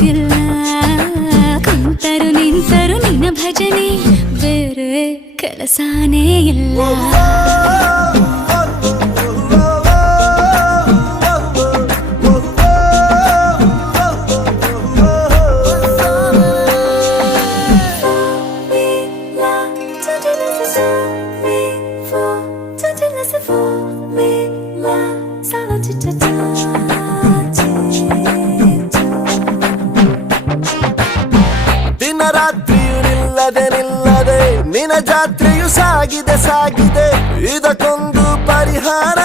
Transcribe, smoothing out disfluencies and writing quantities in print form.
ಗೊತ್ತಿಲ್ಲ ಕುಂತರು ನಿಂತರು ನಿನ್ನ ಭಜನೆ ಬೇರೆ ಕೆಲಸನೇ ಇಲ್ಲ ದಿನ ರಾತ್ರಿಯು ನಿಲ್ಲದೆ ನಿನ್ನ ಜಾತ್ರೆಯು ಸಾಗಿದೆ ಇದಕ್ಕೊಂದು ಪರಿಹಾರ